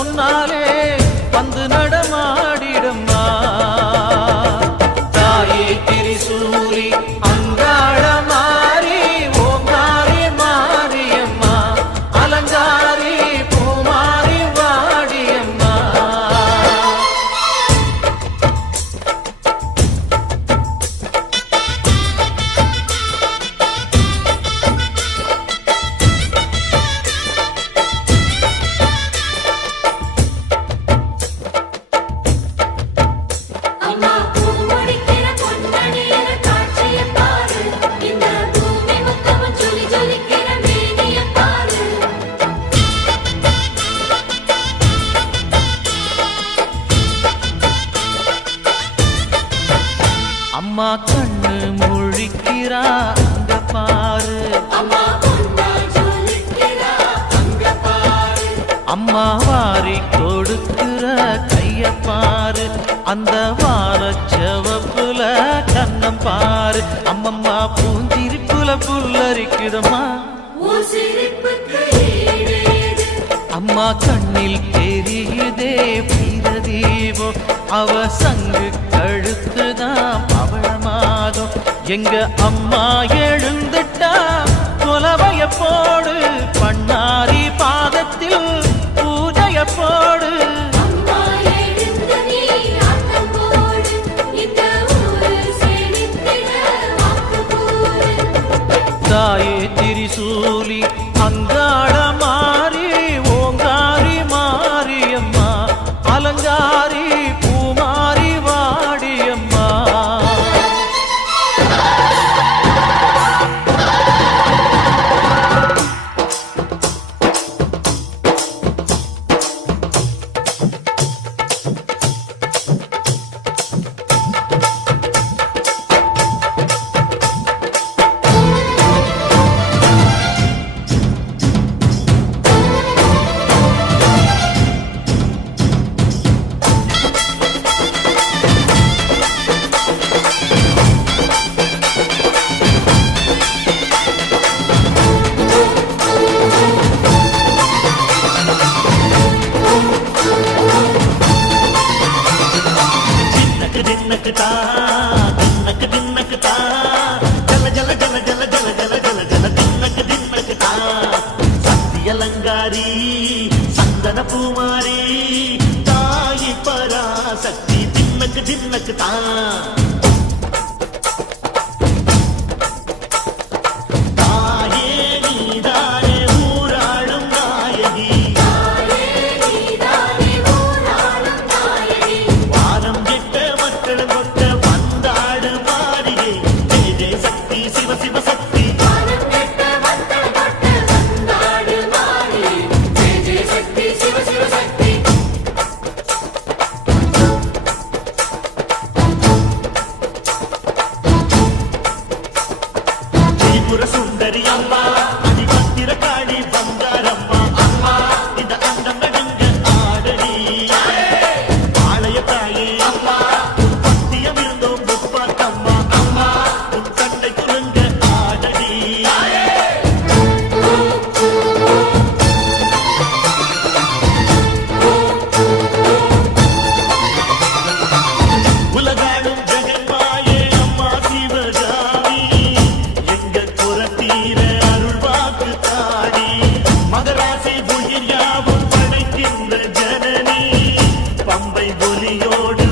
முன்னாலே வந்து நடு அம்மா வாரி கொடுக்கிற கைய பாரு. அந்த வார செவப்புல கண்ணம் பாரு. அம்மம்மா பூந்திருப்புல புல்லரிக்குதம்மா அம்மா கண்ணில் தெரியுதே பிரதீபம் அவ சங்கு கழுத்துதான் பவழ மாதம் எங்க அம்மா எழுந்து அயலங்காரி சந்தன பூமாரி தாயி பராசக்தி திம்மக்கு திம்மக்கு தான். ஒலியோடு